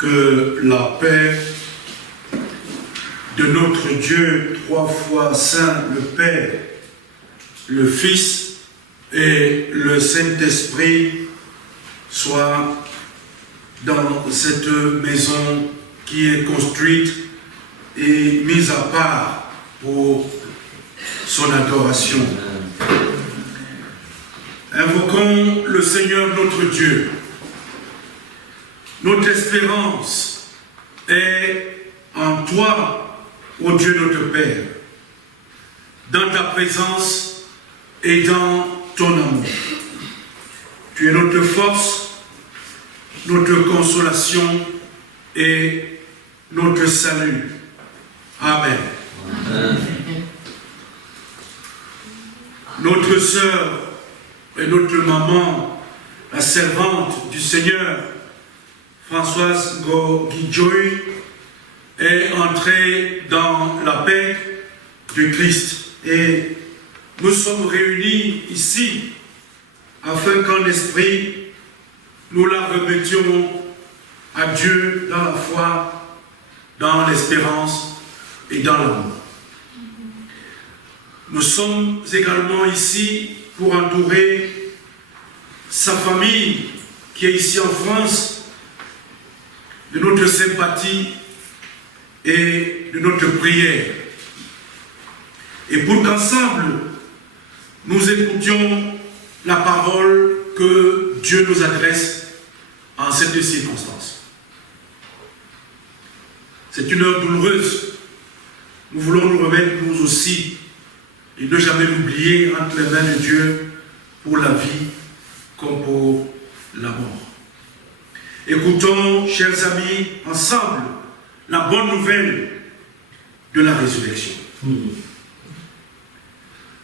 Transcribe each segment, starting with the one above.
Que la paix de notre Dieu, trois fois saint, le Père, le Fils et le Saint-Esprit, soit dans cette maison qui est construite et mise à part pour son adoration. Invoquons le Seigneur notre Dieu. Notre espérance est en toi, ô Dieu notre Père, dans ta présence et dans ton amour. Tu es notre force, notre consolation et notre salut. Amen. Amen. Notre sœur et notre maman, la servante du Seigneur, Françoise Guidjoy, est entrée dans la paix du Christ. Et nous sommes réunis ici afin qu'en esprit, nous la remettions à Dieu dans la foi, dans l'espérance et dans l'amour. Nous sommes également ici pour entourer sa famille qui est ici en France, de notre sympathie et de notre prière. Et pour qu'ensemble, nous écoutions la parole que Dieu nous adresse en cette circonstance. C'est une heure douloureuse. Nous voulons nous remettre nous aussi et ne jamais l'oublier entre les mains de Dieu pour la vie comme pour la mort. Écoutons, chers amis, ensemble, la bonne nouvelle de la résurrection.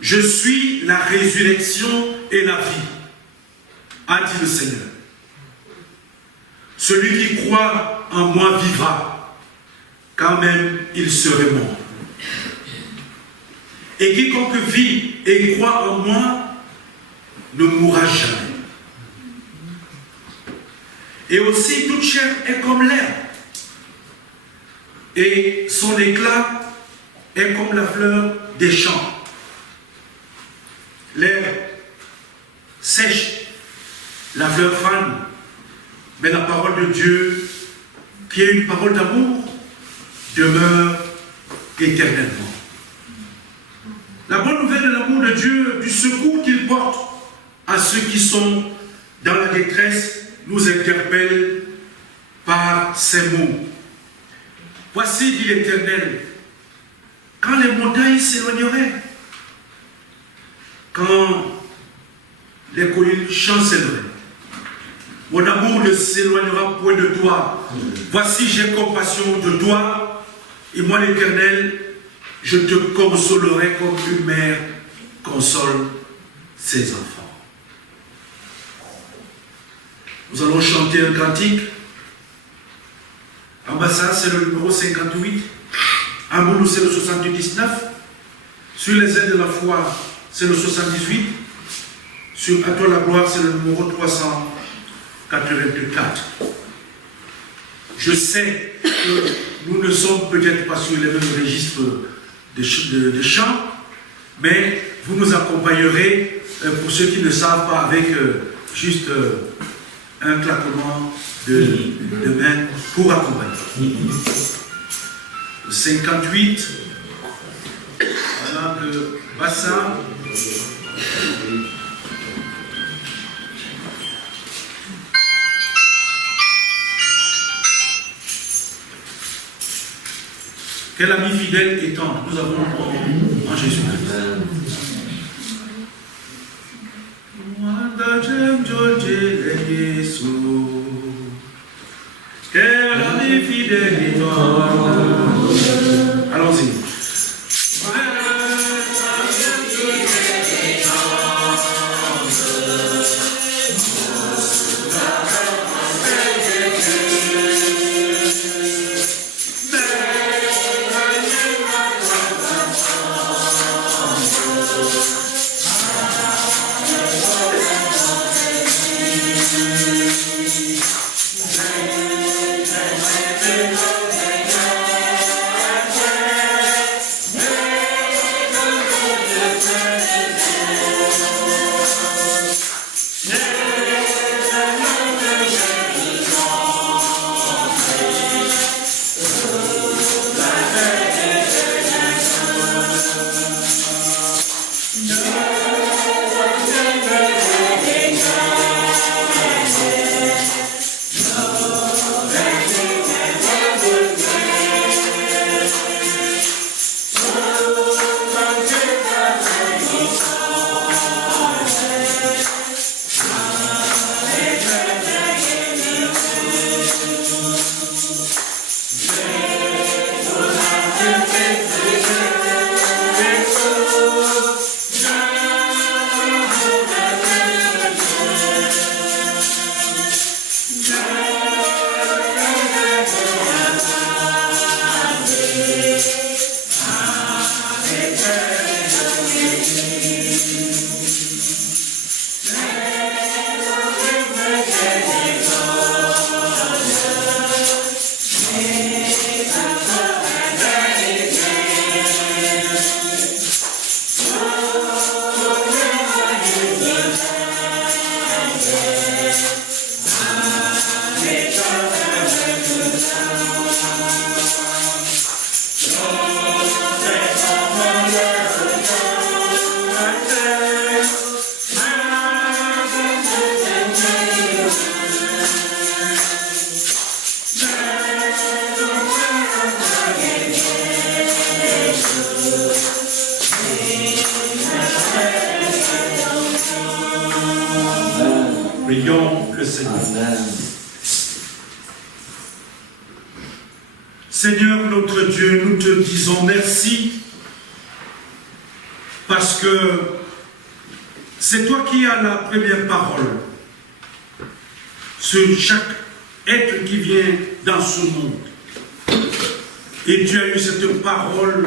Je suis la résurrection et la vie, a dit le Seigneur. Celui qui croit en moi vivra, quand même il serait mort. Et quiconque vit et croit en moi ne mourra jamais. Et aussi, toute chair est comme l'herbe, et son éclat est comme la fleur des champs. L'herbe sèche, la fleur fane, mais la parole de Dieu, qui est une parole d'amour, demeure éternellement. La bonne nouvelle de l'amour de Dieu, du secours qu'il porte à ceux qui sont dans la détresse, nous interpelle par ces mots. Voici, dit l'Éternel, quand les montagnes s'éloigneraient, quand les collines chancelleraient, mon amour ne s'éloignera point de toi. Voici, j'ai compassion de toi, et moi, l'Éternel, je te consolerai comme une mère console ses enfants. Nous allons chanter un cantique. Ambassade, c'est le numéro 58. Amoulou, c'est le 79. Sur les ailes de la foi, c'est le 78. Sur À toi la gloire, c'est le numéro 384. Je sais que nous ne sommes peut-être pas sur les mêmes registres de chants, mais vous nous accompagnerez, pour ceux qui ne savent pas, avec juste un claquement de main pour accompagner. 58, voilà le bassin. Quel ami fidèle et tendre nous avons en Jésus-Christ. Quel ami fidèle et tendre. Allons-y. Seigneur. Amen. Seigneur notre Dieu, nous te disons merci parce que c'est toi qui as la première parole sur chaque être qui vient dans ce monde. Et tu as eu cette parole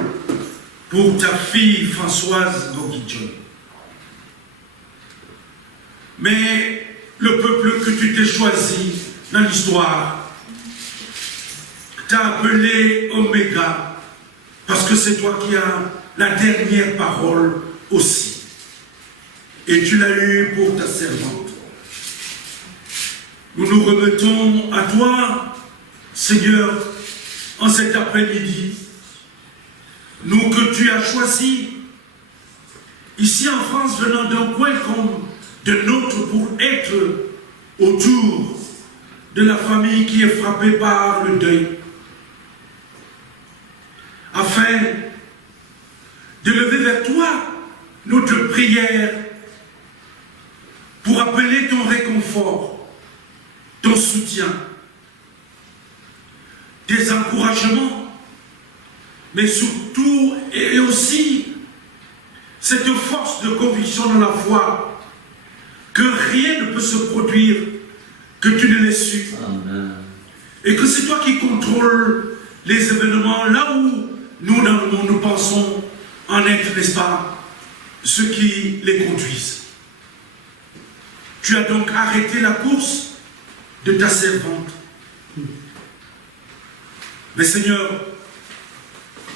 pour ta fille Françoise Goguidjon. Mais le peuple que tu t'es choisi dans l'histoire t'a appelé Oméga, parce que c'est toi qui as la dernière parole aussi. Et tu l'as eu pour ta servante. Nous nous remettons à toi, Seigneur, en cet après-midi. Nous que tu as choisis, ici en France, venant d'un coin comme de nôtre, pour être autour de la famille qui est frappée par le deuil, afin de lever vers toi notre prière pour appeler ton réconfort, ton soutien, des encouragements, mais surtout et aussi cette force de conviction dans la foi que rien ne peut se produire que tu ne l'aies su. Amen. Et que c'est toi qui contrôles les événements là où nous, dans le monde, nous pensons en être, n'est-ce pas, ceux qui les conduisent. Tu as donc arrêté la course de ta servante. Mais Seigneur,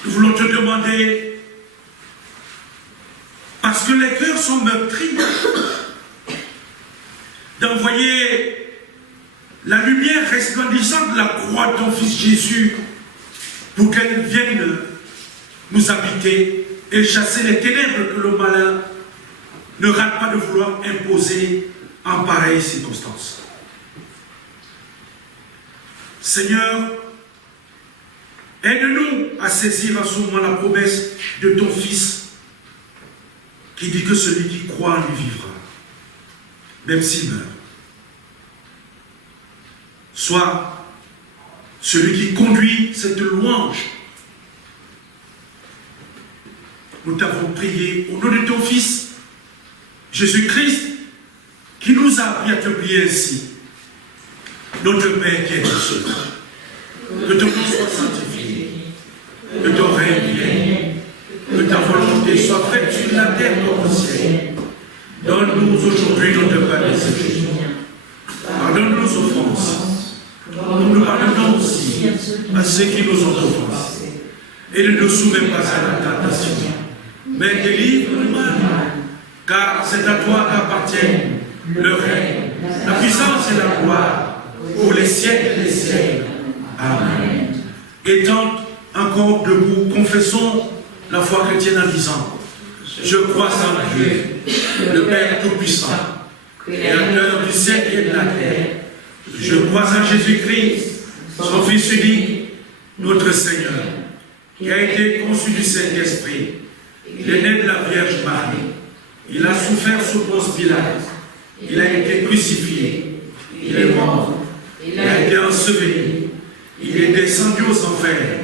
nous voulons te demander, parce que les cœurs sont meurtris, d'envoyer la lumière resplendissante de la croix de ton Fils Jésus pour qu'elle vienne nous habiter et chasser les ténèbres que le malin ne rate pas de vouloir imposer en pareille circonstance. Seigneur, aide-nous à saisir en ce moment la promesse de ton Fils qui dit que celui qui croit en lui vivra, même s'il meurt. Soit celui qui conduit cette louange. Nous t'avons prié au nom de ton Fils, Jésus-Christ, qui nous a appris à te prier ainsi. Notre Père qui est aux cieux, que ton nom soit sanctifié, que ton règne vienne, que ta volonté soit faite sur la terre comme au ciel. Donne-nous aujourd'hui notre pain de ce jour. Pardonne nos offenses, comme nous pardonnons aussi à ceux qui nous ont offensés. Et ne nous soumets pas à la tentation, mais délivre-nous du mal. Car c'est à toi qu'appartiennent le règne, la puissance et la gloire, pour les siècles des siècles. Amen. Étant encore debout, confessons la foi chrétienne en disant: je crois en Dieu, le Père Tout-Puissant, Créateur du ciel et de la terre. Je crois en Jésus-Christ, son Fils unique, notre Seigneur, qui a été conçu du Saint-Esprit. Il est né de la Vierge Marie. Il a souffert sous Ponce Pilate. Il a été crucifié. Il est mort. Il a été enseveli. Il est descendu aux enfers.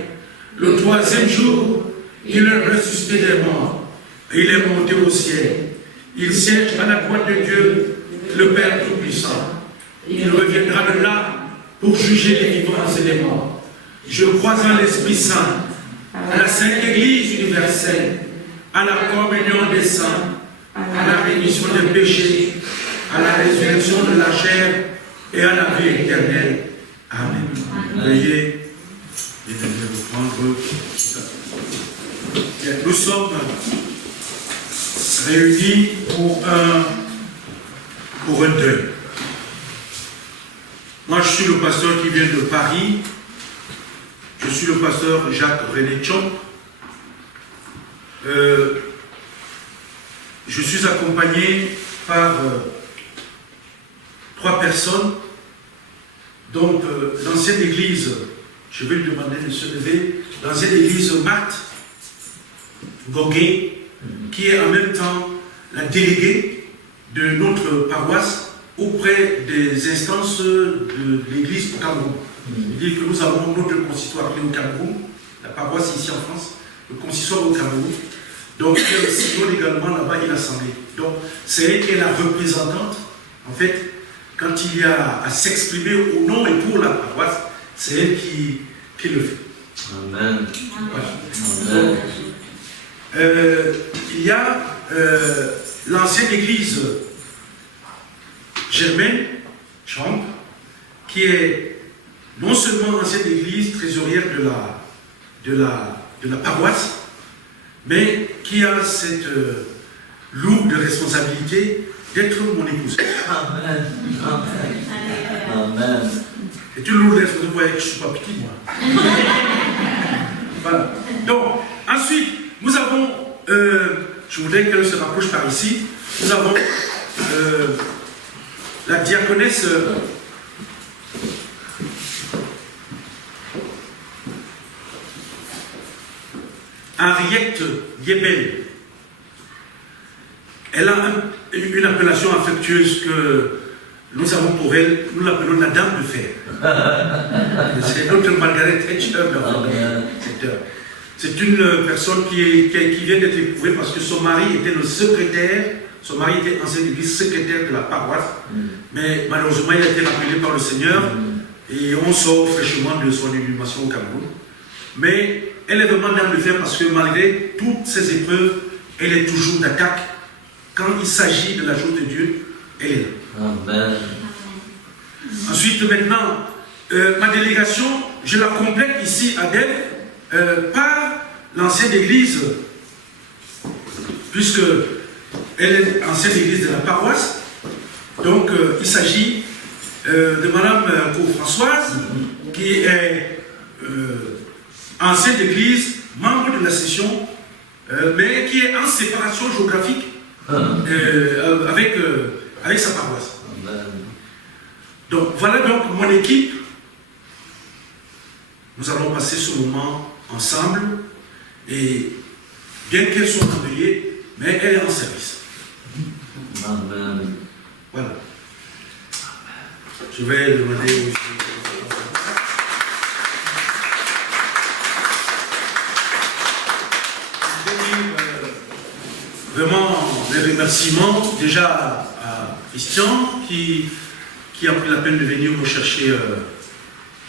Le troisième jour, il est ressuscité des morts. Et il est monté au ciel. Il siège à la droite de Dieu, le Père Tout-Puissant. Il reviendra de là pour juger les vivants et les morts. Je crois en l'Esprit Saint, à la Sainte Église universelle, à la communion des saints, à la rémission des péchés, à la résurrection de la chair et à la vie éternelle. Amen. Veuillez reprendre. Nous sommes réunis pour un deuil. Moi, je suis le pasteur qui vient de Paris. Je suis le pasteur Jacques-René Tchomp. Je suis accompagné par 3 personnes, donc l'ancienne église, je vais lui demander de se lever, l'ancienne église Marthe Goguet, qui est en même temps la déléguée de notre paroisse auprès des instances de l'Église au Cameroun. C'est-à-dire que nous avons notre consistoire appelé au Cameroun, la paroisse ici en France, le consistoire au Cameroun. Donc, il y a aussi également là-bas une assemblée. Donc, c'est elle qui est la représentante, en fait, quand il y a à s'exprimer au nom et pour la paroisse, c'est elle qui le fait. Amen. Voilà. Donc, il y a l'ancienne église Germaine Champ, qui est non seulement ancienne église trésorière de la paroisse, mais qui a cette lourde responsabilité d'être mon épouse. Amen. Amen. C'est une lourde responsabilité, vous voyez que je ne suis pas petit, moi. Voilà. Donc, ensuite, nous avons, je voudrais qu'elle se rapproche par ici, nous avons la diaconesse Henriette Yebel. Elle a une appellation affectueuse que nous avons pour elle, nous l'appelons la dame de fer. C'est notre Margaret Thatcher. C'est une personne qui vient d'être éprouvée parce que son mari était le secrétaire, son mari était ancien église secrétaire de la paroisse, mais malheureusement il a été rappelé par le Seigneur et on sort fraîchement de son inhumation au Cameroun. Mais elle est vraiment dame de fer parce que malgré toutes ces épreuves, elle est toujours d'attaque. Quand il s'agit de la chose de Dieu, elle est là. Amen. Ensuite, maintenant, ma délégation, je la complète ici à Dèvres par l'ancienne église, puisque elle est ancienne église de la paroisse. Donc, il s'agit de Madame Françoise, qui est ancienne église, membre de la session, mais qui est en séparation géographique avec sa paroisse. Amen. Donc, voilà donc mon équipe. Nous allons passer ce moment ensemble et bien qu'elle soit endeuillée, mais elle est en service. Amen. Voilà. Je vais demander aussi. Vraiment les remerciements déjà à Christian qui a pris la peine de venir nous chercher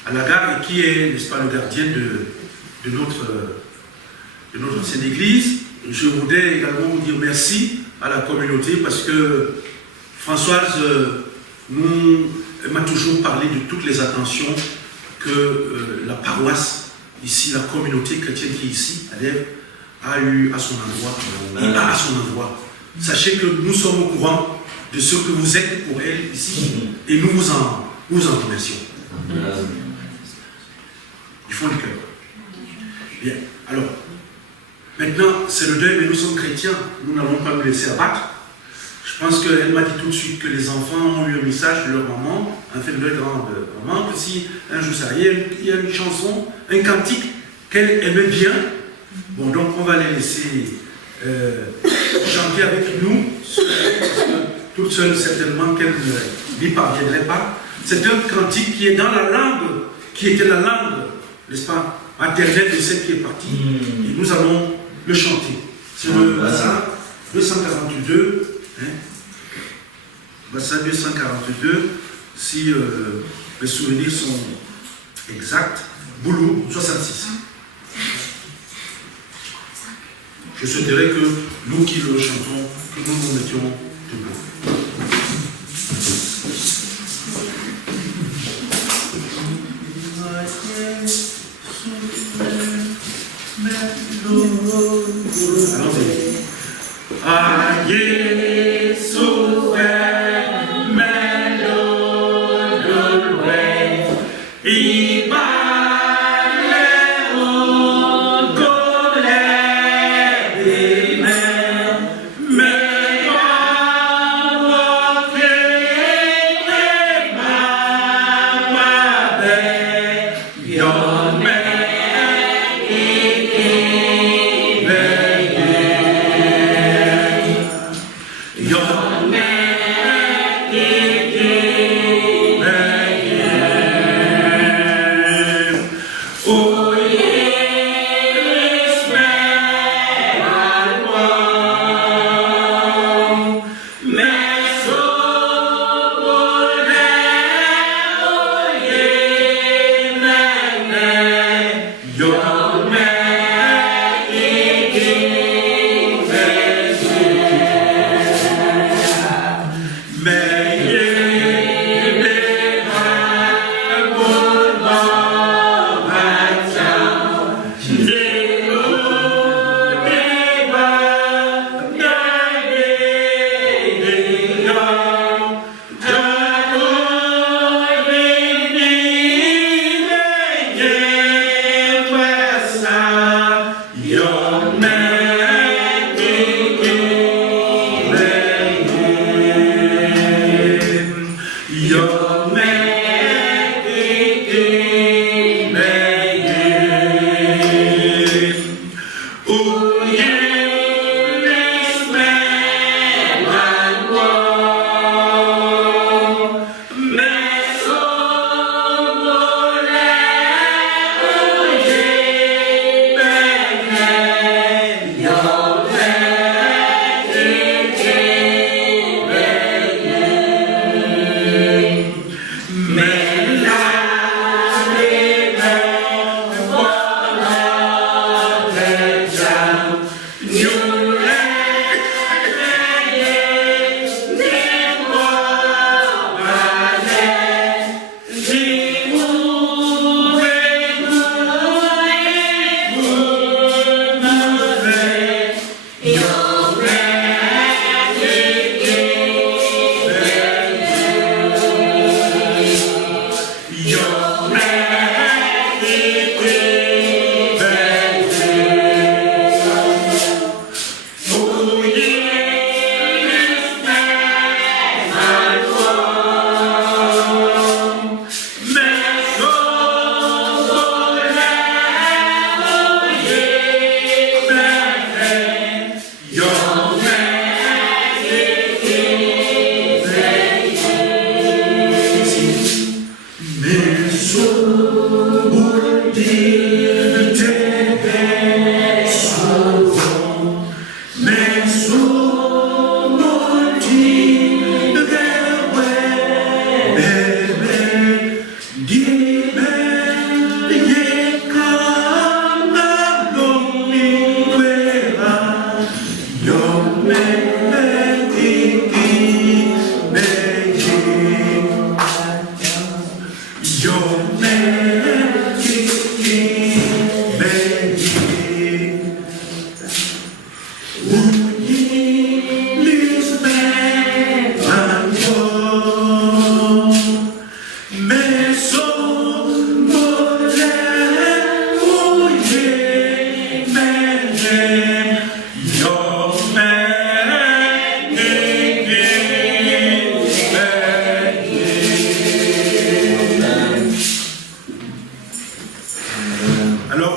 à la gare et qui est, n'est-ce pas, le gardien de notre ancienne église. Je voudrais également vous dire merci à la communauté parce que Françoise m'a toujours parlé de toutes les attentions que la paroisse, ici, la communauté chrétienne qui est ici, à Dèvres, a eu à son endroit et a à son endroit. Sachez que nous sommes au courant de ce que vous êtes pour elle ici et nous vous en remercions. Du fond du cœur. Bien, alors, maintenant c'est le deuil, mais nous sommes chrétiens, nous n'allons pas nous laisser abattre. Je pense qu'elle m'a dit tout de suite que les enfants ont eu un message de leur maman, en fait de leur grand-maman, que si un jour ça arrive, il y a une chanson, un cantique qu'elle aimait bien. Bon, donc on va les laisser chanter avec nous, parce que toute seule, certainement qu'elle n'y parviendrait pas. C'est un cantique qui est dans la langue, qui était la langue, n'est-ce pas, maternelle de celle qui est partie. Et nous allons le chanter. C'est le Bassin 242. Bassin 242, si les souvenirs sont exacts. Boulou 66. Je souhaiterais que nous qui le chantons, que nous nous mettions debout. Your man,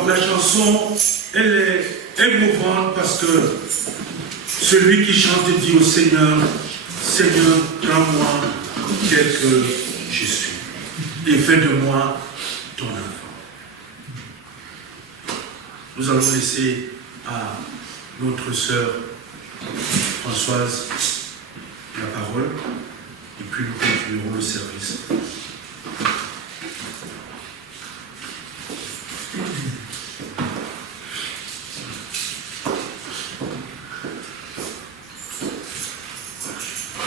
la chanson, elle est émouvante parce que celui qui chante dit au Seigneur, Seigneur, prends-moi tel que je suis et fais de moi ton enfant. Nous allons laisser à notre sœur Françoise la parole et puis nous conclurons le service.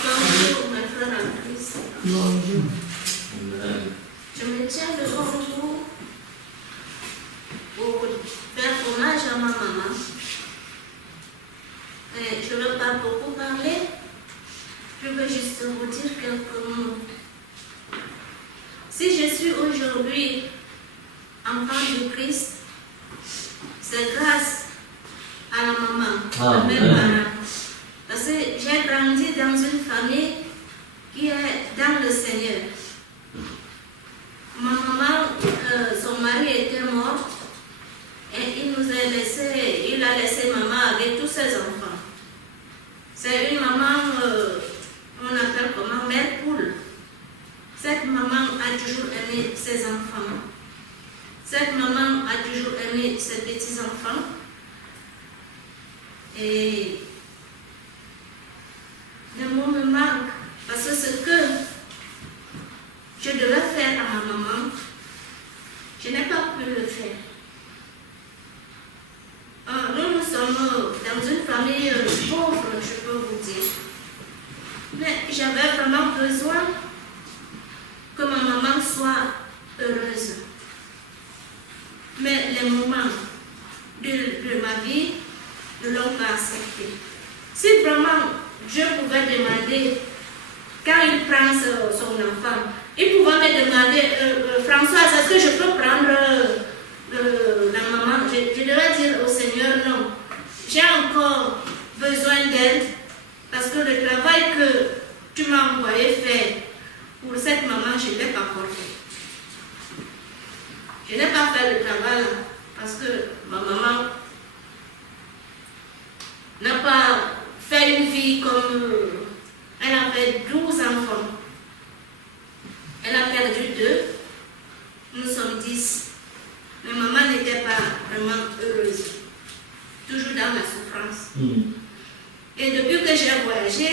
Bonjour, mes frères en Christ. Amen. Je me tiens devant vous pour faire hommage à ma maman. Et je ne veux pas beaucoup parler. Je veux juste vous dire quelques mots. Si je suis aujourd'hui enfant du Christ, c'est grâce à la maman, à mes parents. Parce que j'ai grandi dans une famille qui est dans le Seigneur. Ma maman, son mari était mort et il a laissé maman avec tous ses enfants. C'est une maman, on appelle comment, mère poule. Cette maman a toujours aimé ses enfants. Cette maman a toujours aimé ses petits-enfants. Et le mot me manque parce que ce que je devais faire à ma maman, je n'ai pas pu le faire. Nous sommes dans une famille pauvre, je peux vous dire. Mais j'avais vraiment besoin que ma maman soit heureuse. Mais les moments de ma vie ne l'ont pas accepté. Si vraiment Dieu pouvait demander, quand il prend son enfant, il pouvait me demander, Françoise, est-ce que je peux prendre la maman? Je devais dire au Seigneur, non. J'ai encore besoin d'aide parce que le travail que tu m'as envoyé faire pour cette maman, je ne l'ai pas encore fait. Je n'ai pas fait le travail parce que ma maman n'a pas fait une vie comme... Elle avait 12 enfants. Elle a perdu 2. Nous sommes 10. Mais maman n'était pas vraiment heureuse. Toujours dans la souffrance. Et depuis que j'ai voyagé,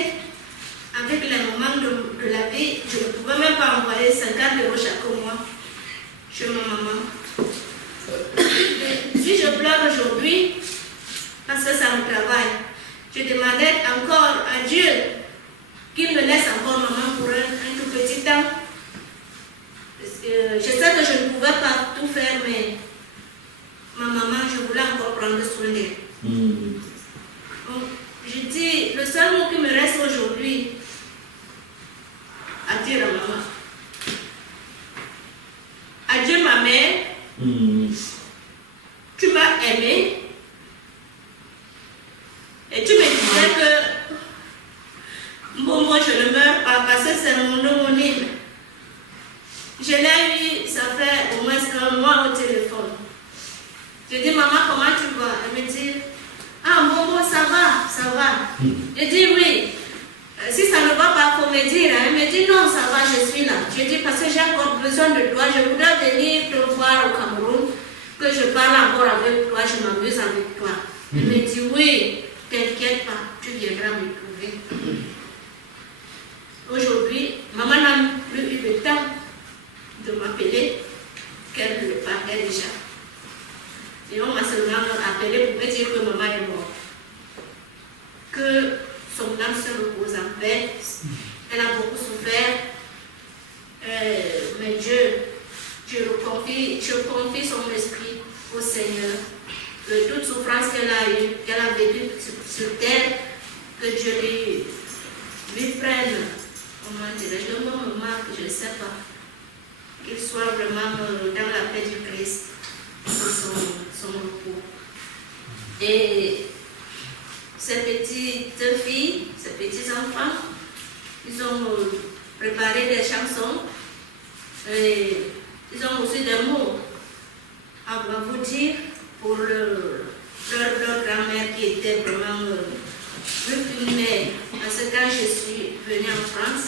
avec les moments de la vie, je ne pouvais même pas envoyer 50 € chaque mois chez ma maman. Et si je pleure aujourd'hui, parce que ça me travaille, je demandais encore à Dieu qu'il me laisse encore maman pour un tout petit temps. Je sais que je ne pouvais pas tout faire, mais ma maman, je voulais encore prendre soin d'elle. Donc, je dis, le seul mot qui me reste aujourd'hui, à dire à maman, adieu ma mère, tu m'as aimé, et tu me disais que moi je ne meurs pas parce que c'est mon homonyme. Je l'ai eu, ça fait au moins un mois au téléphone. Je dis, maman, comment tu vas? Elle me dit, ah, Momo, ça va. Je dis, oui. Si ça ne va pas, il faut me dire. Elle me dit, non, ça va, je suis là. Je dis, parce que j'ai encore besoin de toi. Je voudrais venir te voir au Cameroun, que je parle encore avec toi, je m'amuse avec toi. Elle me dit, oui, t'inquiète pas, tu viendras me trouver. Aujourd'hui, maman n'a plus eu le temps de m'appeler, qu'elle le parlait déjà. Et on m'a seulement appelé pour me dire que maman est morte. Que son âme se repose en paix. Elle a beaucoup souffert. Mais je confie son esprit au Seigneur. Que toute souffrance qu'elle a vécue sur terre, que Dieu lui prenne, comment dirais-je, le moment que je ne sais pas. Qu'il soit vraiment dans la paix du Christ, son repos. Et ces petites filles, ces petits enfants, ils ont préparé des chansons et ils ont aussi des mots à vous dire pour leur grand-mère qui était vraiment une mère. Parce que quand je suis venue en France,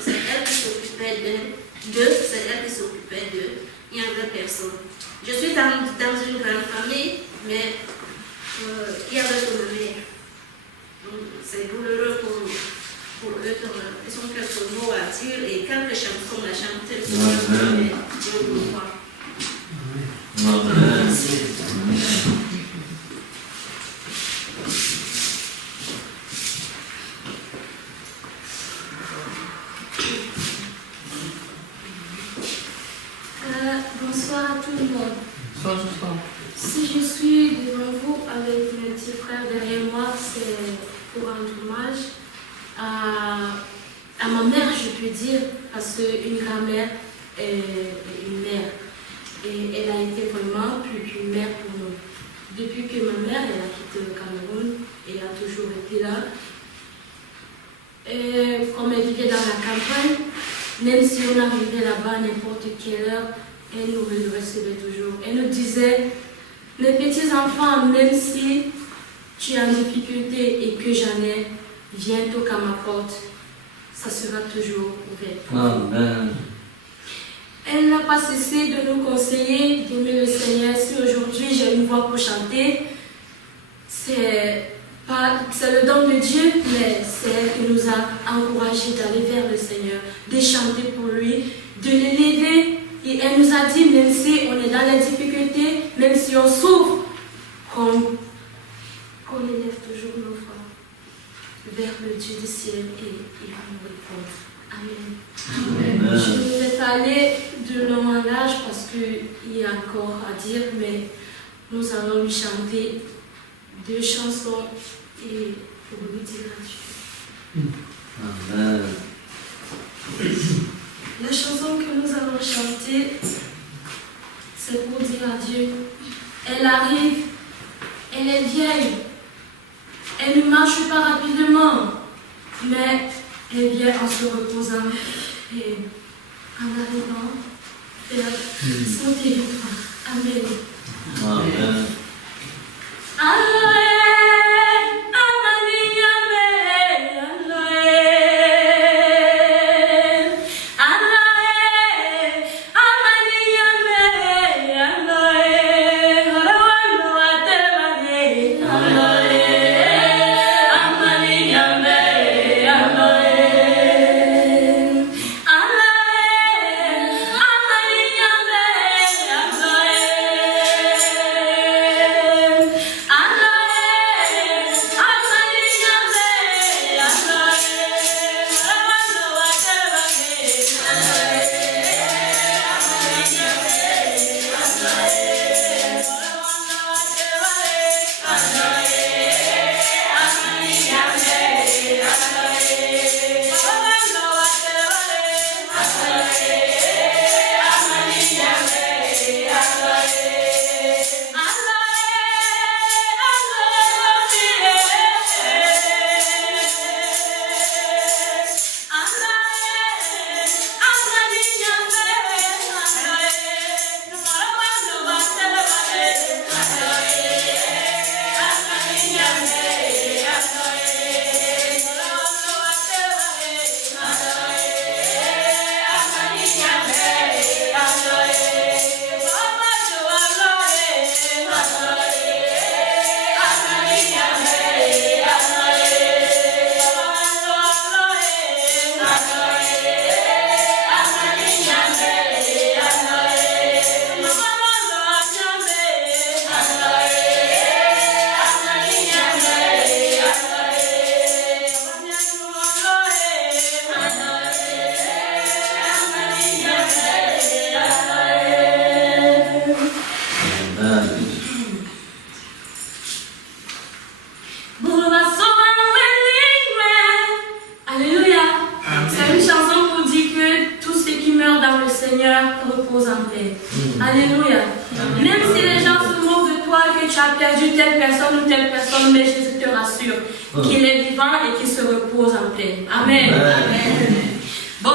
c'est elle qui s'occupait d'eux, c'est elle qui s'occupait d'eux. Il n'y avait personne. Je suis dans une grande famille, mais il y avait que ma mère. Donc c'est douloureux pour eux. Ils ont quelques mots à dire et quelques chansons à chanter pour leur mère. Bonsoir à tout le monde. Bonsoir. Si je suis devant vous avec mes petits frères derrière moi, c'est pour rendre hommage à ma mère, je peux dire, parce qu'une grand-mère est une mère. Et elle a été vraiment plus qu'une mère pour nous. Depuis que ma mère elle a quitté le Cameroun, elle a toujours été là. Et comme elle vivait dans la campagne, même si on arrivait là-bas à n'importe quelle heure, elle nous recevait toujours. Elle nous disait, mes petits-enfants, même si tu es en difficulté et que j'en ai, viens toquer à ma porte. Ça sera toujours ouvert. Amen. Elle n'a pas cessé de nous conseiller d'aimer le Seigneur. Si aujourd'hui j'ai une voix pour chanter, c'est le don de Dieu, mais c'est elle qui nous a encouragés d'aller vers le Seigneur, de chanter pour lui, de l'élever. Et elle nous a dit, même si on est dans les difficultés, même si on souffre, qu'on élève toujours nos voix vers le Dieu du ciel et il va nous répondre. Amen. Amen. Je ne vais pas aller de long en large parce qu'il y a encore à dire, mais nous allons lui chanter 2 chansons et pour lui dire adieu. Amen. La chanson que nous allons chanter, c'est pour dire adieu. Elle arrive, elle est vieille, elle ne marche pas rapidement, mais elle vient en se reposant et en arrivant vers son territoire. Amen. Amen. repose en paix. Alléluia. Même si les gens se moquent de toi, que tu as perdu telle personne ou telle personne, mais Jésus te rassure qu'il est vivant et qu'il se repose en paix. Amen. Amen. Bon,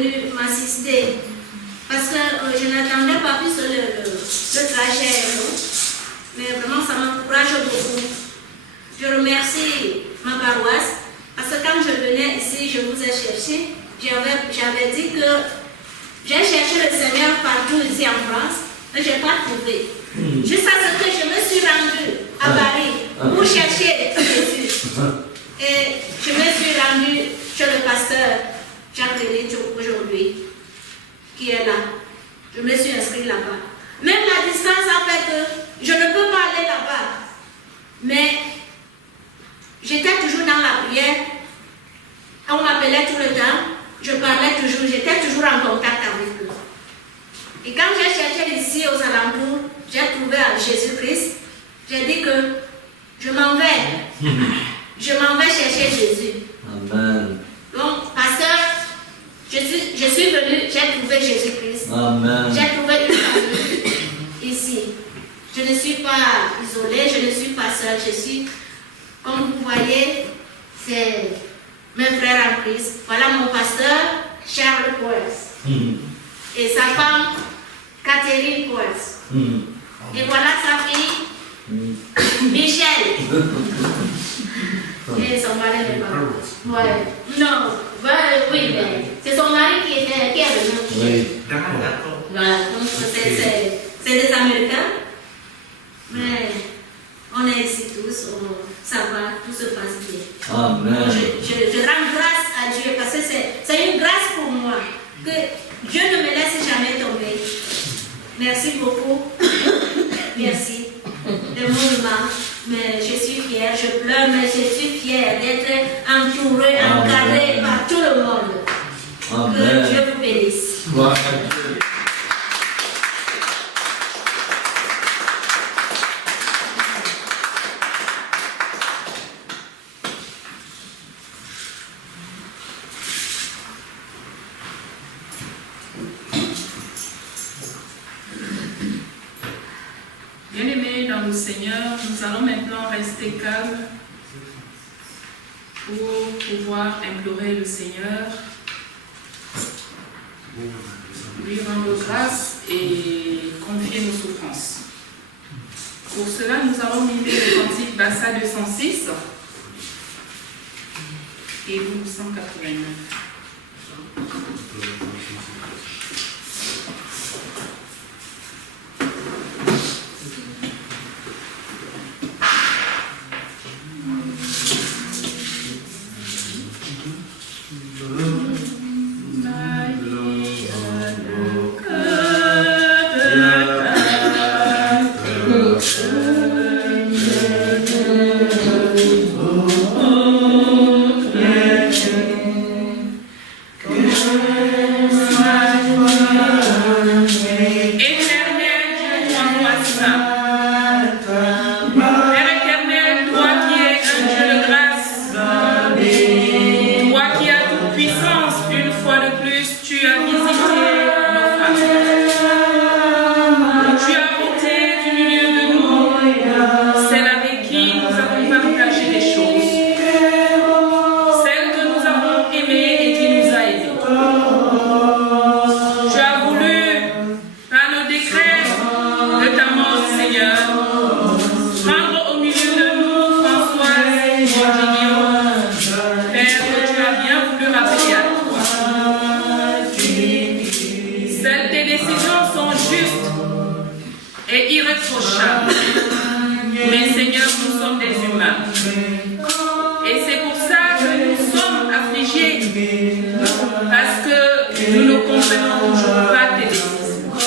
venu m'assister. Parce que je n'attendais pas plus le trajet, non? Mais vraiment, ça m'encourage beaucoup. Je remercie ma paroisse, parce que quand je venais ici, je vous ai cherché. J'avais dit que j'ai cherché le Seigneur partout ici en France, mais je n'ai pas trouvé. Jusqu'à ce que je me suis rendue à Paris pour chercher Jésus. Et je me suis rendue chez le pasteur Jacques-René aujourd'hui, qui est là. Je me suis inscrite là-bas. Même la distance a fait que je ne peux pas aller là-bas. Mais j'étais toujours dans la prière. On m'appelait tout le temps. Je parlais toujours. J'étais toujours en contact avec eux. Et quand j'ai cherché ici aux alentours, j'ai trouvé à Jésus-Christ. J'ai dit que je m'en vais. Je m'en vais chercher Jésus. Amen. Donc, pasteur, je suis venue, j'ai trouvé Jésus-Christ. Amen. J'ai trouvé une famille ici. Je ne suis pas isolée, je ne suis pas seule. Je suis, comme vous voyez, c'est mes frères en Christ. Voilà mon pasteur, Charles Poels. Et sa femme, Catherine Poels. Et voilà sa fille, Michel. Et son mari n'est pas. Ouais. Non, oui, mais c'est son mari qui est venu. Oui. D'accord. Voilà, donc c'est des Américains. Mais on est ici tous, ça va, tout se passe bien. Amen. Je rends grâce à Dieu parce que c'est une grâce pour moi que Dieu ne me laisse jamais tomber. Merci beaucoup. Merci. Le monde manque, mais je suis fière, je pleure, mais je suis fière d'être entourée, encadrée par tout le monde. Amen. Que Dieu vous bénisse. Gloire à Dieu. Bien-aimés dans le Seigneur, nous allons maintenant rester calmes pour pouvoir implorer le Seigneur, lui rendre grâce et confier nos souffrances. Pour cela, nous allons mimer le cantique Bassa 206 et Loup 189. Mais Seigneur, nous sommes des humains. Et c'est pour ça que nous sommes affligés. Parce que nous ne comprenons toujours pas tes décisions.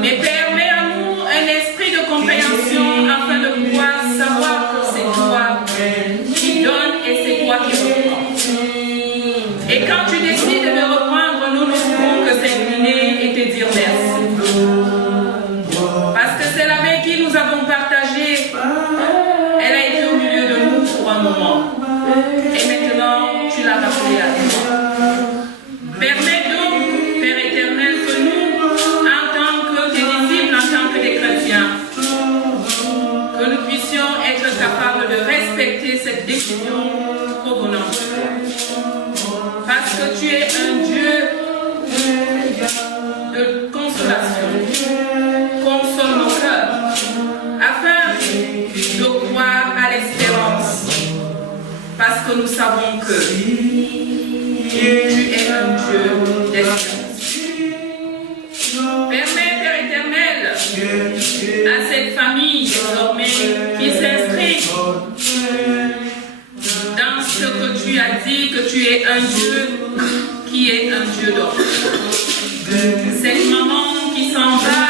Mais Père, mets en nous un esprit de compréhension afin de pouvoir savoir que c'est toi qui donnes et c'est toi qui reprends. Et quand tu décides de reprendre, nous ne pouvons que s'incliner et te dire merci. Parce que c'est la main qui nous avons partagée. Elle a été au milieu de nous pour un moment. Et maintenant, tu l'as rappelée à toi. Permets donc, Père éternel, que nous, en tant que tes disciples, en tant que des chrétiens, que nous puissions être capables de respecter cette décision provenant de toi. Parce que tu es un Dieu de consolation. Console nos cœurs afin de croire à l'espérance, parce que nous savons que tu es un Dieu d'espérance. Permets, Père éternel, à cette famille désormais qui s'inscrit dans ce que tu as dit, que tu es un Dieu qui est un Dieu d'orphelins. Cette maman qui s'en va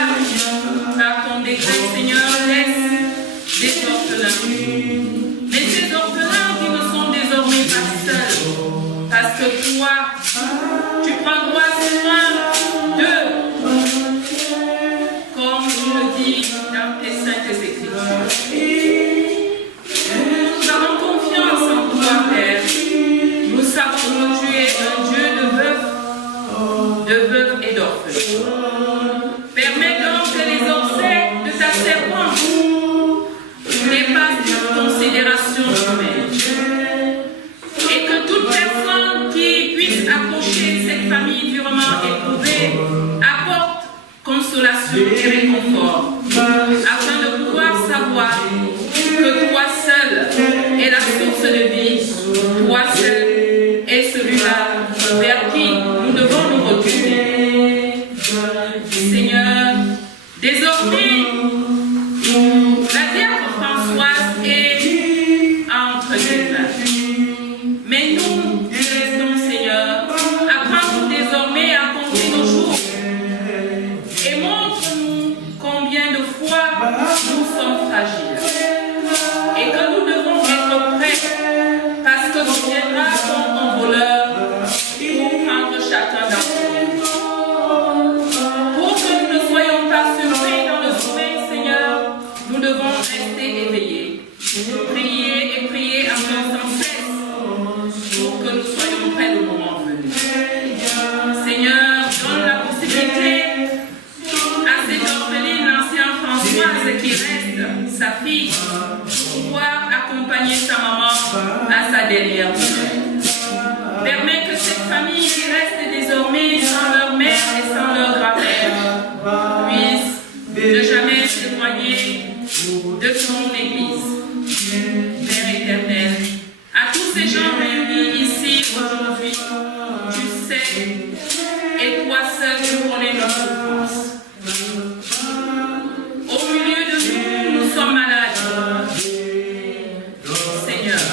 par ton décret, Seigneur, laisse des orphelins. Mais ces orphelins qui ne sont désormais pas seuls, parce que toi, tu prendras soin d'eux, comme tu le dis dans tes saintes Écritures. Nous avons confiance en toi, Père. Nous savons que tu es un Dieu de veuves et d'orphelins. Permets donc que les obsèques de ta servante dépassent toute considération humaine. Et que toute personne qui puisse approcher cette famille durement éprouvée apporte consolation et réconfort, afin de pouvoir savoir que toi seul es la source de vie, toi seul es celui-là vers qui nous devons nous retourner. Seigneur, désormais, la diacre Françoise est entre tes mains. Mais nous, restons, Seigneur, apprends-nous désormais à compter nos jours et montre-nous combien de fois nous sommes fragiles et que nous devons être prêts, parce que tu viendras comme un voleur pour prendre chacun d'entre nous. Pour que nous ne soyons pas surpris dans le sommeil, Seigneur, nous devons rester éveillés, prier et prier encore sans cesse pour que nous soyons prêts le moment venu. Seigneur, donne la possibilité à cette orpheline, l'ancienne Françoise qui reste, sa fille, pouvoir accompagner sa maman à sa dernière journée. Permets que cette famille qui reste désormais sans leur mère et sans leur grand-mère puisse ne jamais s'éloigner de ton Église. Père éternel, à tous ces gens réunis ici aujourd'hui, tu sais, et toi seul tu connais nos souffrances. Au milieu de nous, nous sommes malades. Seigneur,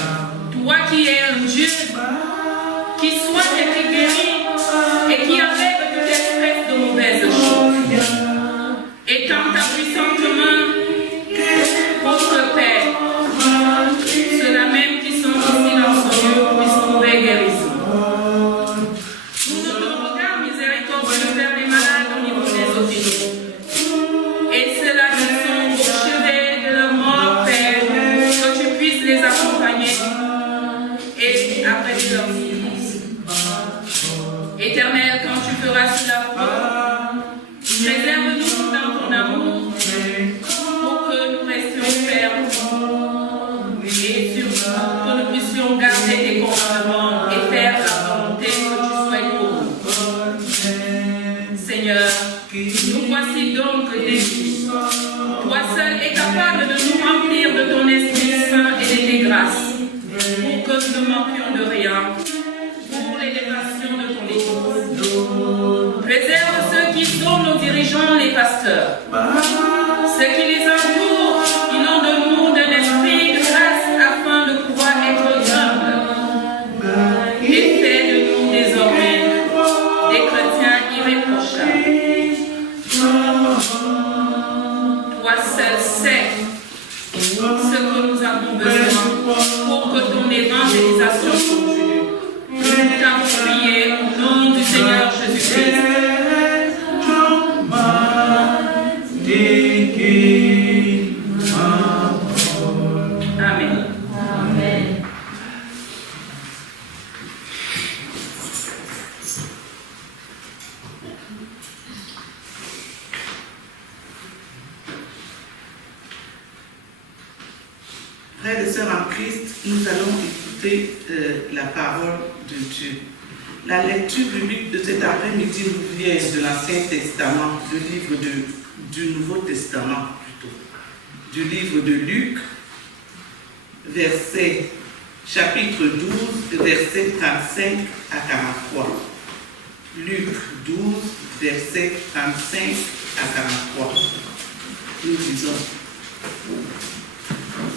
toi qui es un Dieu qui soigne et qui guérit et qui enlève toute espèce de mauvaises choses, étends ta puissante main pour que, Père, ceux-là même qui sont ici dans ce lieu puissent trouver guérison. Nous notre regard miséricordieux vers les malades au niveau des hôpitaux. Et ceux-là qui sont au chevet de leur mort, Père, que tu puisses les accompagner et apaiser leur souffrance. Éternel, quand tu feras cela pour eux, préserve-nous dans ton amour pour que nous restions fermes et surtout que nous puissions garder tes commandements et faire la volonté que tu souhaites pour nous. Seigneur, nous voici donc définis. Toi seul es capable de nous remplir de ton Esprit Saint et de tes grâces pour que nous ne manquions de rien pour l'élévation de ton Église. Préserve ceux qui sont nos dirigeants, les pasteurs, ceux qui les entourent, inonde-nous d'un esprit de grâce afin de pouvoir être humbles et fais de nous désormais des chrétiens irréprochables. Toi seul sais ce que nous avons besoin pour que ton évangélisation continue. Nous t'avons prié au nom du Seigneur Jésus-Christ. Amen. Amen. Frères et sœurs en Christ, nous allons écouter la parole de Dieu. La lecture biblique de cet après-midi nous vient de l'Ancien Testament, du Nouveau Testament plutôt, du livre de Luc, chapitre 12, versets 35 à 43. Luc 12, versets 35 à 43. Nous disons: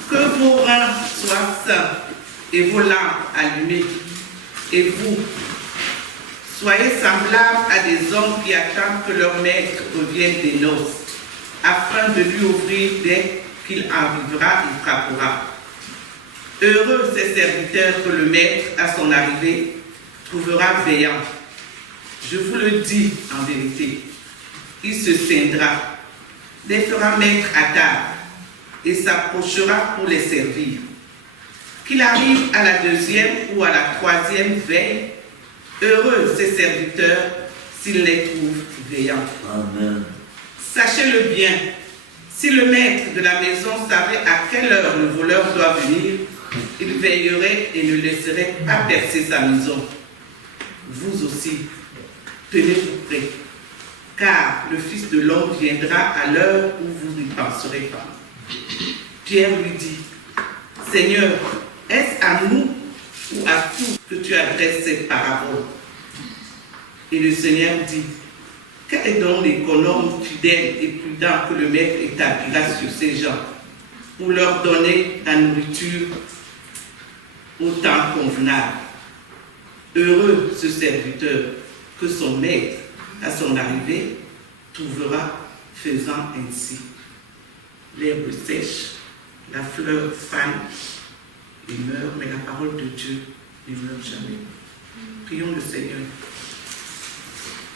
que vos reins soient sains et vos lampes allumées, et vous, soyez semblables à des hommes qui attendent que leur maître revienne des noces, afin de lui ouvrir dès qu'il arrivera, il frappera. Heureux ces serviteurs que le maître, à son arrivée, trouvera veillants. Je vous le dis en vérité, il se scindra, les fera mettre à table et s'approchera pour les servir. Qu'il arrive à la deuxième ou à la troisième veille, heureux ces serviteurs s'il les trouve veillants. Amen. Sachez-le bien, si le maître de la maison savait à quelle heure le voleur doit venir, il veillerait et ne laisserait pas percer sa maison. Vous aussi, tenez-vous prêts, car le Fils de l'homme viendra à l'heure où vous n'y penserez pas. Pierre lui dit: Seigneur, est-ce à nous ou à tous que tu adresses cette parabole? Et le Seigneur dit: quel est donc l'économe fidèle et prudent que le maître établira sur ces gens pour leur donner la nourriture au temps convenable? Heureux ce serviteur que son maître, à son arrivée, trouvera faisant ainsi. L'herbe sèche, la fleur fane et meurt, mais la parole de Dieu ne meurt jamais. Prions le Seigneur.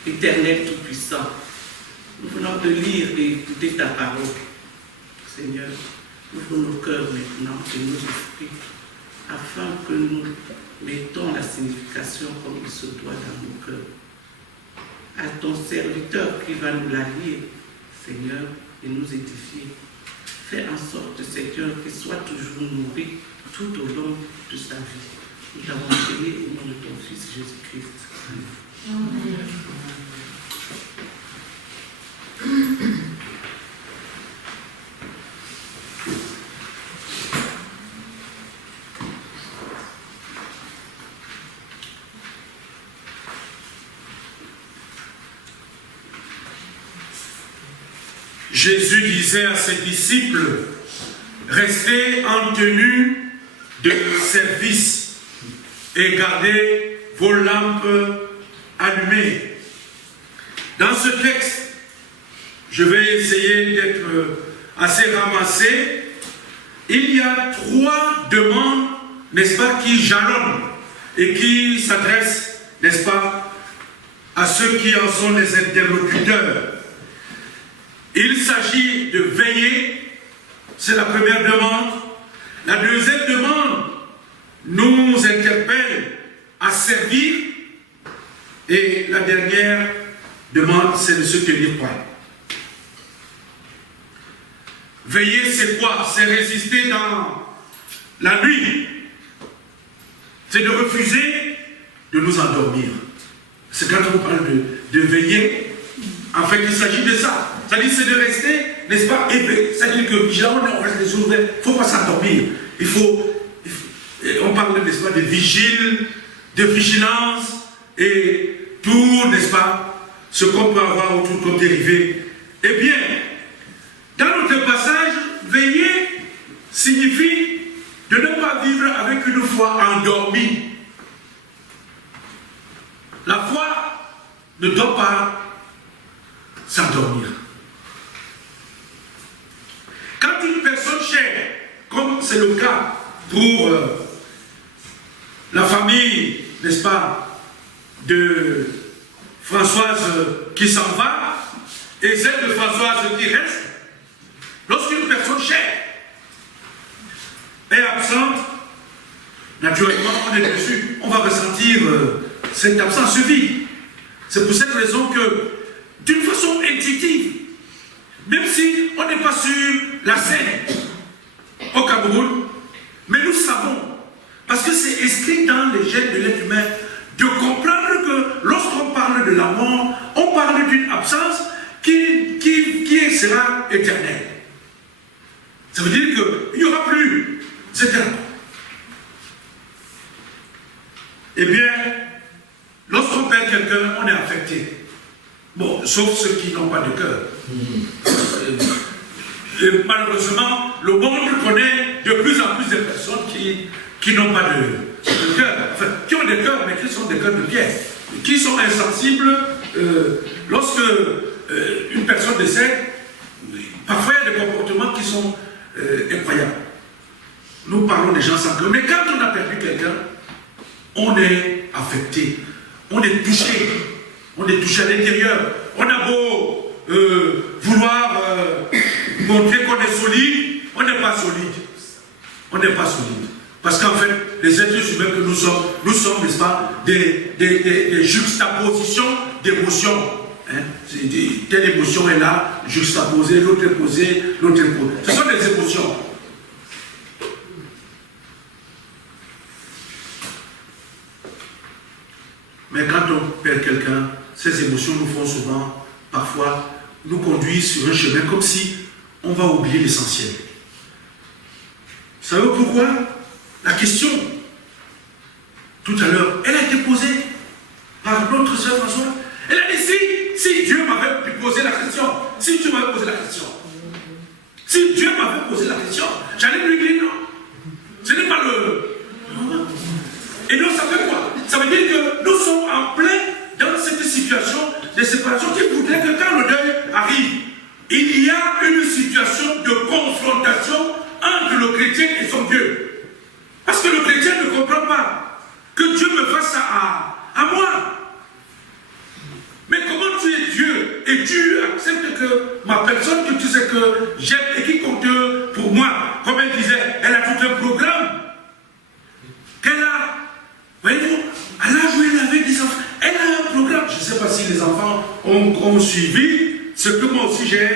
Éternel Tout-Puissant, nous venons de lire et écouter ta parole. Seigneur, ouvre nos cœurs maintenant et nos esprits, afin que nous mettons la signification comme il se doit dans nos cœurs. À ton serviteur qui va nous la lire, Seigneur, et nous édifier. Fais en sorte, Seigneur, qu'il soit toujours nourri tout au long de sa vie. Nous t'avons prié au nom de ton Fils Jésus-Christ. Amen. Jésus disait à ses disciples: restez en tenue de service et gardez vos lampes allumées. Dans ce texte, je vais essayer d'être assez ramassé. Il y a 3 demandes, n'est-ce pas, qui jalonnent et qui s'adressent, n'est-ce pas, à ceux qui en sont les interlocuteurs. Il s'agit de veiller, c'est la première demande. La deuxième demande nous interpelle à servir. Et la dernière demande, c'est de se tenir prêt. Veiller, c'est quoi? C'est résister dans la nuit. C'est de refuser de nous endormir. C'est quand on parle de veiller, en fait, il s'agit de ça. C'est-à-dire, c'est de rester, n'est-ce pas, éveillé. C'est-à-dire que vigilant, on reste les yeux ouverts. Il ne faut pas s'endormir. On parle, n'est-ce pas, de vigile, de vigilance et tout, n'est-ce pas, ce qu'on peut avoir autour comme dérivé. Eh bien, dans notre passage, veiller signifie de ne pas vivre avec une foi endormie. La foi ne doit pas s'endormir. Quand une personne chère, comme c'est le cas pour la famille, n'est-ce pas, de Françoise qui s'en va, et celle de Françoise qui reste, lorsqu'une personne chère est absente, naturellement on est dessus, on va ressentir cette absence vide. C'est pour cette raison que, d'une façon intuitive, même si on n'est pas sur la scène au Cameroun, mais nous savons, parce que c'est inscrit dans les gènes de l'être humain, de comprendre que absence qui sera éternelle. Ça veut dire qu'il n'y aura plus cet amour. Eh bien, lorsqu'on perd quelqu'un, on est affecté. Bon, sauf ceux qui n'ont pas de cœur. Et malheureusement, le monde connaît de plus en plus de personnes qui n'ont pas de cœur. Enfin, qui ont des cœurs, mais qui sont des cœurs de pierre. Qui sont insensibles lorsque une personne décède. Parfois, il y a des comportements qui sont incroyables. Nous parlons des gens sans cœur. Mais quand on a perdu quelqu'un, on est affecté. On est touché. On est touché à l'intérieur. On a beau vouloir montrer qu'on est solide, on n'est pas solide. On n'est pas solide. Parce qu'en fait, les êtres humains que nous sommes, n'est-ce pas, des juxtapositions d'émotions. Hein? Telle émotion est là, juxtaposée, l'autre est posée, l'autre est posée. Ce sont des émotions. Mais quand on perd quelqu'un, ces émotions nous font souvent, parfois, nous conduire sur un chemin comme si on va oublier l'essentiel. Vous savez pourquoi? La question, tout à l'heure, elle a été posée par notre sœur François. Elle a dit si Dieu m'avait posé la question, si Dieu m'avait posé la question, si Dieu m'avait posé la question, j'allais lui dire non. Ce n'est pas le moment. Et donc ça fait quoi? Ça veut dire que nous sommes en plein dans cette situation de séparation qui voudrait que quand le deuil arrive, il y a une situation de confrontation entre le chrétien et son Dieu. Parce que le chrétien ne comprend pas que Dieu me fasse ça à moi. Mais comment tu es Dieu et tu acceptes que ma personne que tu sais que j'aime et qui compte pour moi, comme elle disait, elle a tout un programme qu'elle a. Voyez-vous, à l'âge où elle avait des enfants, elle a un programme. Je ne sais pas si les enfants ont suivi ce que moi aussi j'ai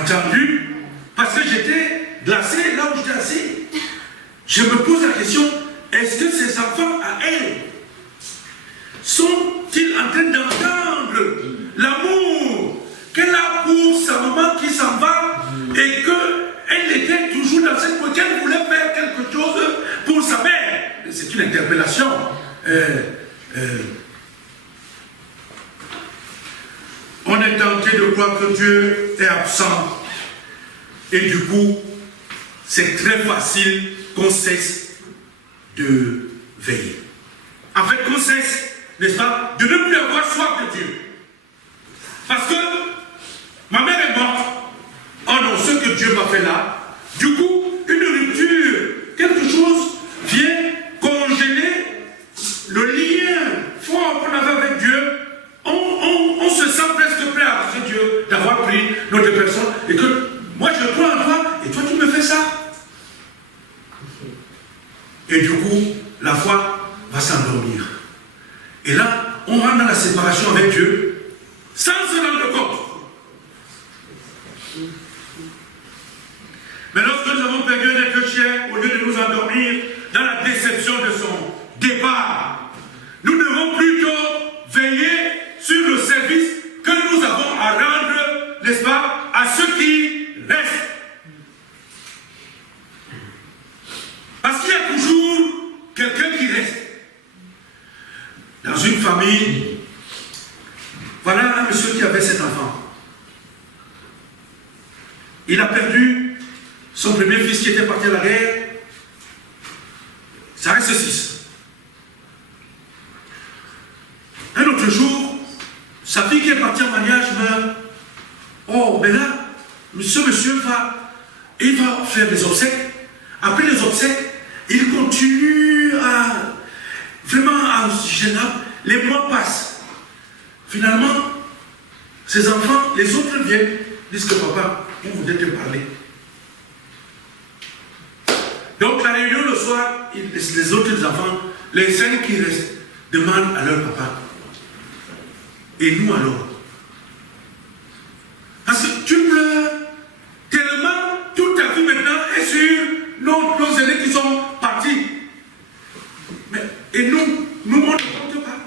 entendu, parce que j'étais glacé là où j'étais assis. Je me pose la question, est-ce que ces enfants à elle sont-ils en train d'entendre l'amour qu'elle a pour sa maman qui s'en va et qu'elle était toujours dans cette voie, qu'elle voulait faire quelque chose pour sa mère? C'est une interpellation. On est tenté de croire que Dieu est absent. Et du coup, c'est très facile qu'on cesse de veiller. En fait, qu'on cesse, n'est-ce pas, de ne plus avoir soif de Dieu. Parce que ma mère est morte. Oh non, ce que Dieu m'a fait là, du coup, une rupture, quelque chose vient congeler le lien fort qu'on avait avec Dieu. On se sent presque prêt à accuser Dieu d'avoir pris notre personne et que moi je crois en toi et toi tu me fais ça. Et du coup, la foi va s'endormir. Et là, on rentre dans la séparation avec Dieu sans se rendre compte. Mais lorsque nous avons perdu un être cher, au lieu de nous endormir dans la déception de son départ, nous devons plutôt veiller sur le service que nous avons à rendre, n'est-ce pas, à ceux qui restent. Parce qu'il y a toujours quelqu'un qui reste. Dans une famille, voilà un monsieur qui avait 7 enfants. Il a perdu son premier fils qui était parti à la guerre. Ça reste 6. Un autre jour, sa fille qui est partie en mariage meurt. Oh, mais là, ce monsieur va faire des obsèques. Après les obsèques, il continue vraiment gênable. Les mois passent. Finalement, ses enfants, les autres viennent, disent que papa, on voudrait te parler. Donc la réunion le soir, les autres enfants, les 5 qui restent, demandent à leur papa. Et nous alors? Parce que tu pleures tellement, toute ta vie maintenant est sur nos aînés qui sont partis. Mais, et nous, on ne compte pas.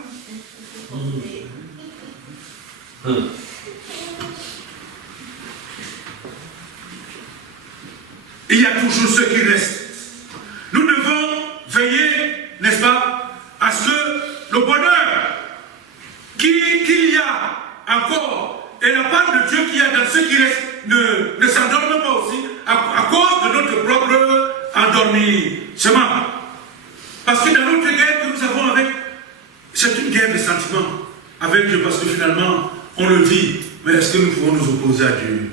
toujours ceux qui restent. Nous devons veiller, n'est-ce pas, à ce que le bonheur qu'il y a encore et la part de Dieu qu'il y a dans ceux qui restent ne s'endorment pas aussi à cause de notre propre endormissement. Parce que dans notre guerre que nous avons avec, c'est une guerre de sentiments avec Dieu, parce que finalement, on le dit, mais est-ce que nous pouvons nous opposer à Dieu?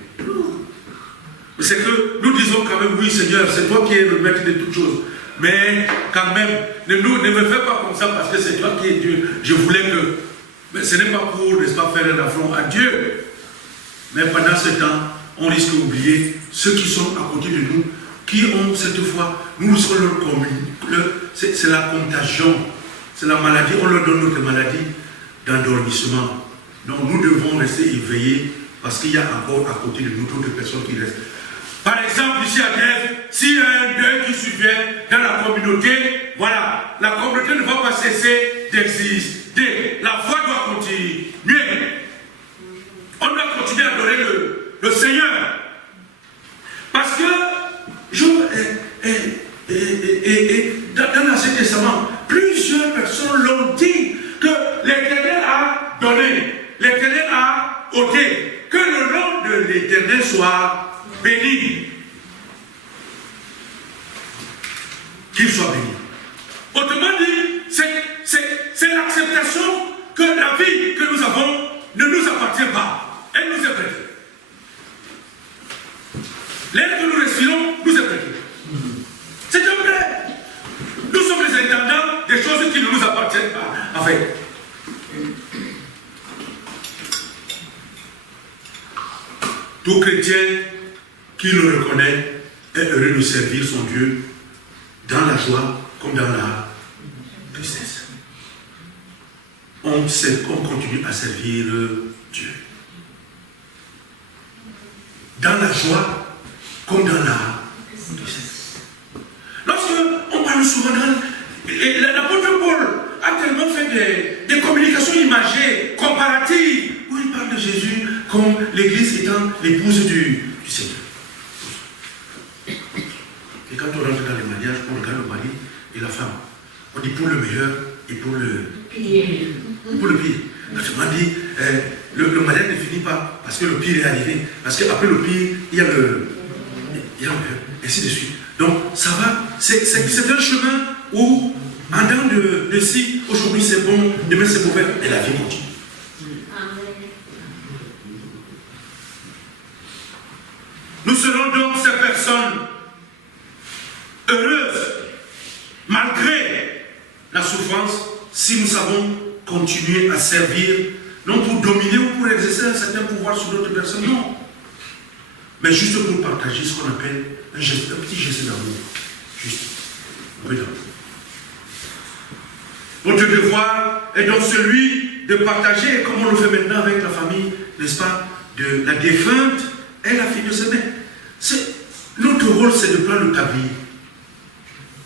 C'est que nous disons quand même, oui Seigneur, c'est toi qui es le maître de toutes choses. Mais quand même, ne me fais pas comme ça parce que c'est toi qui es Dieu. Je voulais que... Mais ce n'est pas pour, n'est-ce pas, faire un affront à Dieu. Mais pendant ce temps, on risque d'oublier ceux qui sont à côté de nous, qui ont cette foi, nous serons leur commune. C'est la contagion, c'est la maladie, on leur donne notre maladie d'endormissement. Donc nous devons rester éveillés parce qu'il y a encore à côté de nous d'autres personnes qui restent. Par exemple, ici à Genève, s'il y a un deuil qui survient dans la communauté, voilà, la communauté ne va pas cesser d'exister. La foi doit continuer. On doit continuer à adorer le Seigneur. Parce que, dans l'Ancien Testament, plusieurs personnes l'ont dit que l'Éternel a donné, l'Éternel a ôté, que le nom de l'Éternel soit béni. Qu'il soit béni. Autrement dit, c'est l'acceptation que la vie que nous avons ne nous appartient pas. Elle nous est prêtée. L'air que nous respirons nous est prêté. C'est un vrai. Nous sommes les intendants des choses qui ne nous appartiennent pas. En fait, tout chrétien qui le reconnaît est heureux de servir son Dieu dans la joie comme dans la tristesse. On continue à servir Dieu. Dans la joie comme dans la tristesse. Lorsque on parle souvent l'apôtre Paul a tellement fait des communications imagées, comparatives, où il parle de Jésus comme l'Église étant l'épouse du Seigneur. Et quand on rentre dans les mariages, on regarde le mari et la femme. On dit pour le meilleur et pour le pire. Pour le pire. Quand on dit le mariage ne finit pas parce que le pire est arrivé. Parce qu'après le pire, il y a le meilleur. Et ainsi de suite. Donc ça va. C'est un chemin où, en dehors de si, aujourd'hui c'est bon, demain c'est mauvais, et la vie continue. Nous serons donc ces personnes heureuses, malgré la souffrance, si nous savons continuer à servir, non pour dominer ou pour exercer un certain pouvoir sur d'autres personnes, non. Mais juste pour partager ce qu'on appelle un petit geste d'amour. Juste. Un peu d'amour. Notre devoir est donc celui de partager, comme on le fait maintenant avec la famille, n'est-ce pas, de la défunte et la fille de ce mec. Notre rôle, c'est de prendre le tablier.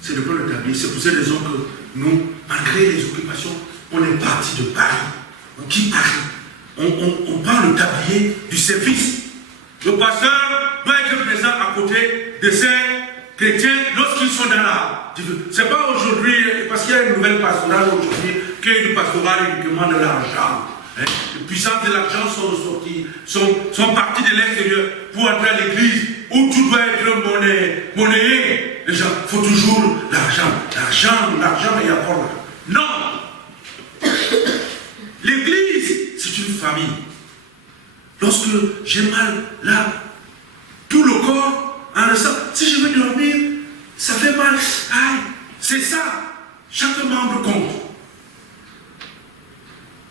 C'est de prendre le tablier. C'est pour cette raison que nous, malgré les occupations, on est parti de Paris. On quitte Paris. On prend le tablier du service. Le pasteur doit être présent à côté de ces chrétiens lorsqu'ils sont dans la... C'est pas aujourd'hui, parce qu'il y a une nouvelle pastorale aujourd'hui, qui est une pastorale uniquement de l'argent. Les puissances de l'argent sont sorties, sont parties de l'extérieur pour entrer à l'église où tout doit être monnayé. Les gens, il faut toujours l'argent et encore là. Non! L'église, c'est une famille. Lorsque j'ai mal là, tout le corps en ressent. Si je veux dormir, ça fait mal. Aïe, c'est ça. Chaque membre compte.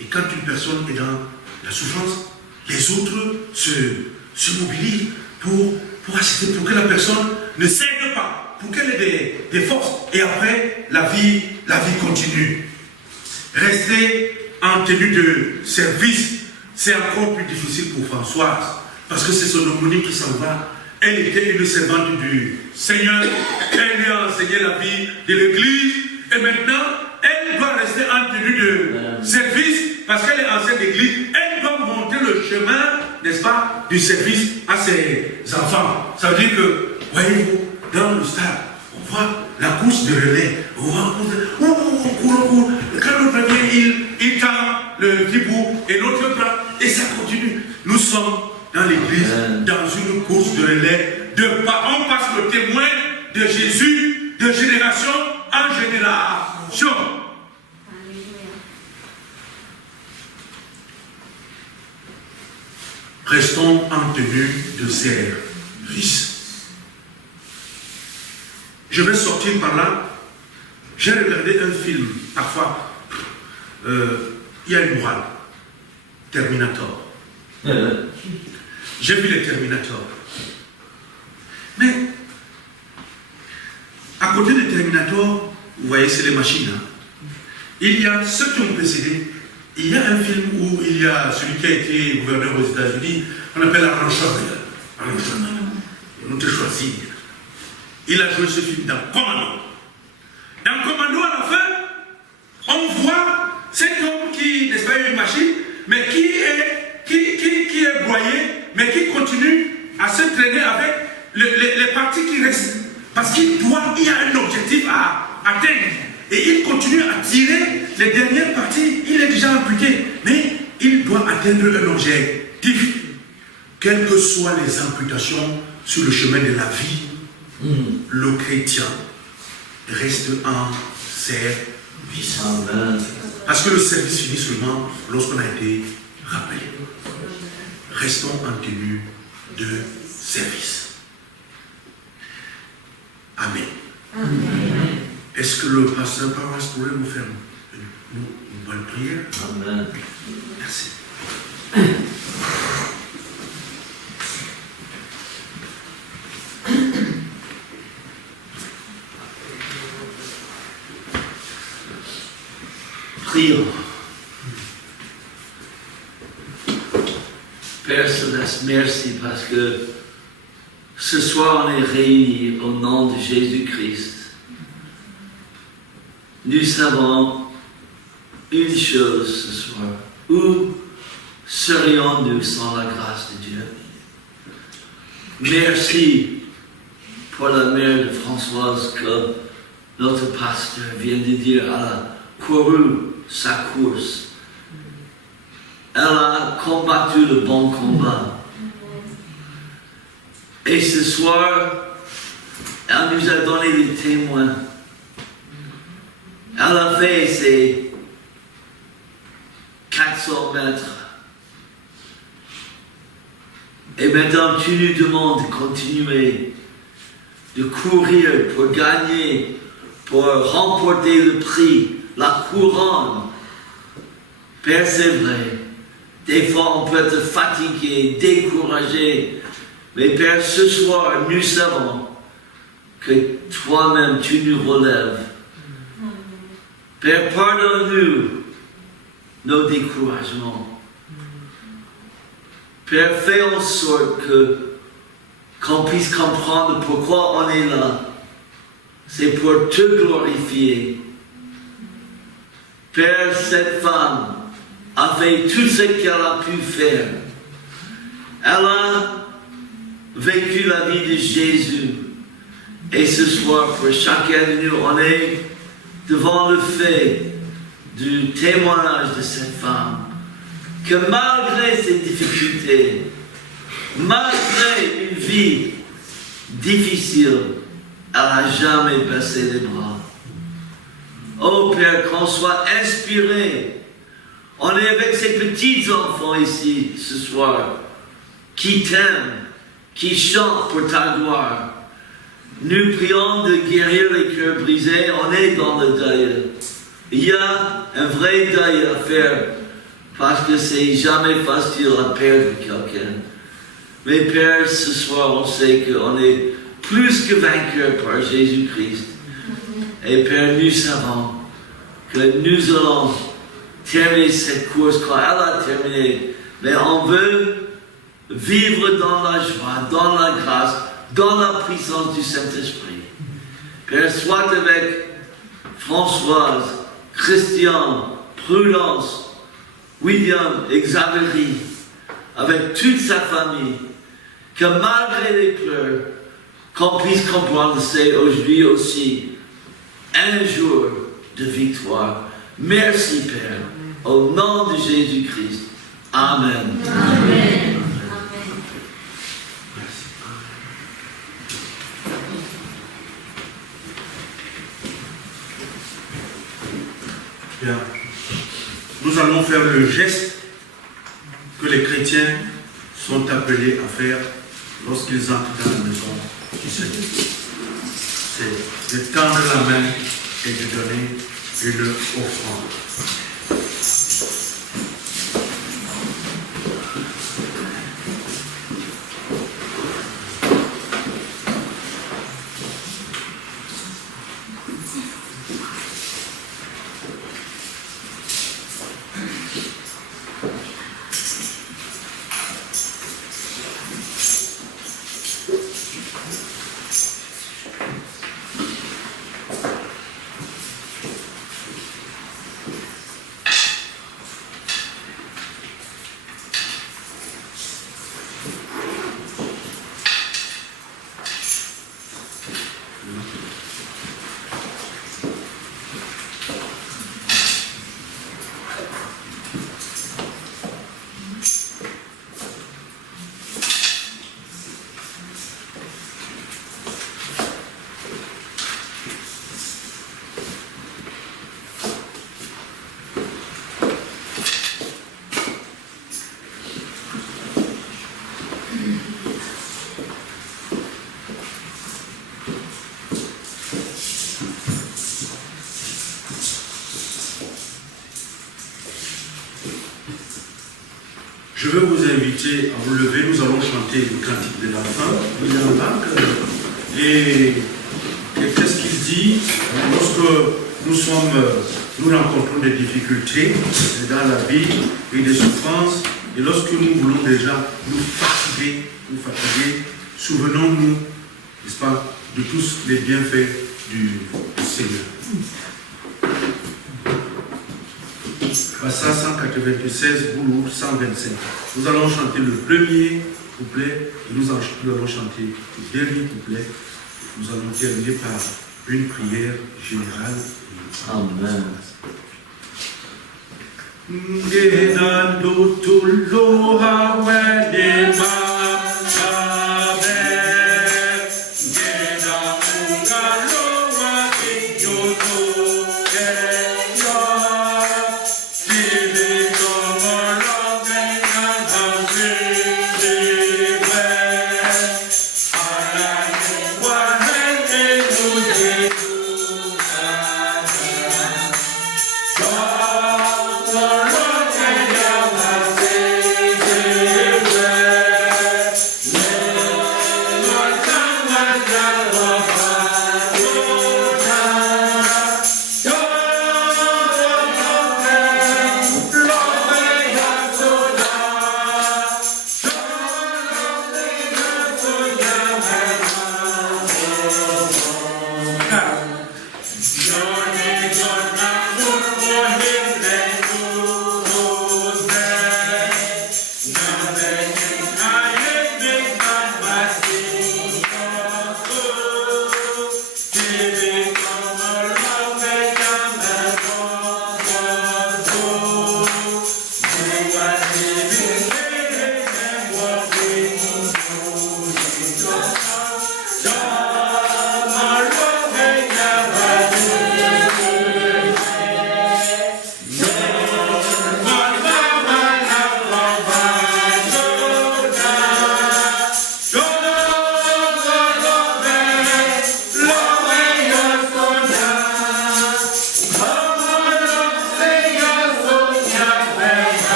Et quand une personne est dans la souffrance, les autres se mobilisent pour assister, pour que la personne ne cède pas, pour qu'elle ait des forces. Et après, la vie continue. Rester en tenue de service, c'est encore plus difficile pour Françoise, parce que c'est son homonyme qui s'en va. Elle était une servante du Seigneur, elle lui a enseigné la vie de l'Église, et maintenant, elle doit rester en tenue de service, parce qu'elle est ancienne d'Église, elle doit monter le chemin, n'est-ce pas, du service à ses enfants. Ça veut dire que, voyez-vous, dans relais. On court. Quand l'autre vient, il tend le petit bout et l'autre prend. Et ça continue. Nous sommes dans l'église, dans une course de relais. On passe le témoin de Jésus de génération en génération. Restons en tenue de service. Je vais sortir par là. J'ai regardé un film, parfois, il y a une morale. Terminator. J'ai vu les Terminator. Mais, à côté des Terminator, vous voyez, c'est les machines. Hein. Il y a ceux qui ont précédé. Il y a un film où il y a celui qui a été gouverneur aux États-Unis, on appelle Arnold Schwarzenegger. Ils ont été choisis. Il a joué ce film dans Commando. Dans Commando, à la fin, on voit cet homme qui, n'est-ce pas, une machine, mais qui est broyé, mais qui continue à se traîner avec les parties qui restent. Parce qu'il y a un objectif à atteindre. Et il continue à tirer les dernières parties. Il est déjà amputé. Mais il doit atteindre un objectif. Quelles que soient les amputations sur le chemin de la vie, le chrétien reste en service. Amen. Parce que le service finit seulement lorsqu'on a été rappelé. Restons en tenue de service. Amen. Amen. Est-ce que le pasteur Paroisse pourrait nous faire une bonne prière? Amen. Merci. Prions. Père Céleste, merci parce que ce soir on est réunis au nom de Jésus-Christ. Nous savons une chose ce soir. Où serions-nous sans la grâce de Dieu? Merci pour la mère de Françoise que notre pasteur vient de dire. Elle a couru sa course. Elle a combattu le bon combat. Et ce soir, elle nous a donné des témoins. Elle a fait ses 400 mètres. Et maintenant, tu nous demandes de continuer, de courir pour gagner, pour remporter le prix, la couronne. Père, c'est vrai. Des fois, on peut être fatigué, découragé. Mais Père, ce soir, nous savons que toi-même, tu nous relèves. Père, pardonne-nous nos découragements. Père, fais en sorte qu'on puisse comprendre pourquoi on est là. C'est pour te glorifier. Père, cette femme a fait tout ce qu'elle a pu faire. Elle a vécu la vie de Jésus. Et ce soir, pour chacun de nous, on est devant le fait du témoignage de cette femme, que malgré ses difficultés, malgré une vie difficile, elle n'a jamais baissé les bras. Oh Père, qu'on soit inspiré. On est avec ces petits enfants ici ce soir, qui t'aiment, qui chantent pour ta gloire. Nous prions de guérir les cœurs brisés. On est dans le deuil. Il y a un vrai deuil à faire parce que c'est jamais facile à perdre quelqu'un. Mais Père, ce soir, on sait qu'on est plus que vainqueurs par Jésus-Christ. Et Père, nous savons que nous allons terminer cette course quand elle a terminé. Mais on veut vivre dans la joie, dans la grâce, dans la puissance du Saint-Esprit. Père, sois avec Françoise, Christian, Prudence, William, Xavier, avec toute sa famille, que malgré les pleurs, qu'on puisse comprendre, c'est aujourd'hui aussi un jour de victoire. Merci, Père. Au nom de Jésus-Christ. Amen. Amen. Merci. Bien. Nous allons faire le geste que les chrétiens sont appelés à faire lorsqu'ils entrent dans la maison du Seigneur. C'est de tendre la main et de donner une offrande. Je veux vous inviter à vous lever. Nous allons chanter le cantique de la fin. Il y a un bac. Et qu'est-ce qu'il dit? Lorsque nous rencontrons des difficultés dans la vie et des souffrances, et lorsque nous voulons déjà nous fatiguer, souvenons-nous, n'est-ce pas, de tous les bienfaits du Seigneur. Passa 196, Boulour 125. Nous allons chanter le premier couplet et nous allons chanter le dernier couplet. Nous allons terminer par une prière générale. Amen.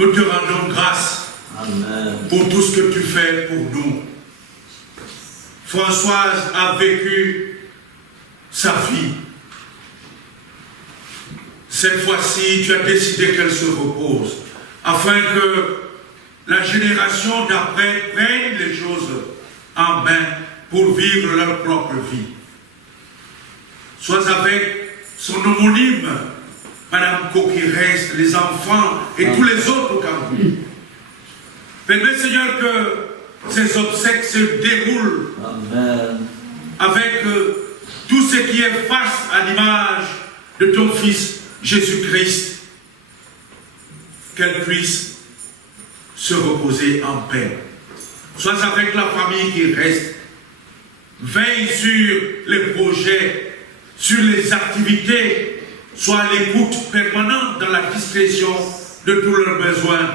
Nous te rendons grâce pour tout ce que tu fais pour nous. Françoise a vécu sa vie. Cette fois-ci, tu as décidé qu'elle se repose, afin que la génération d'après prenne les choses en main pour vivre leur propre vie. Sois avec son homonyme, Madame Coquireste, les enfants et tous les autres au Cameroun. Permets, Seigneur, que ces obsèques se déroulent Amen. avec tout ce qui est face à l'image de ton Fils Jésus-Christ, qu'elle puisse se reposer en paix. Sois avec la famille qui reste. Veille sur les projets, sur les activités. Sois à l'écoute permanente dans la discrétion de tous leurs besoins.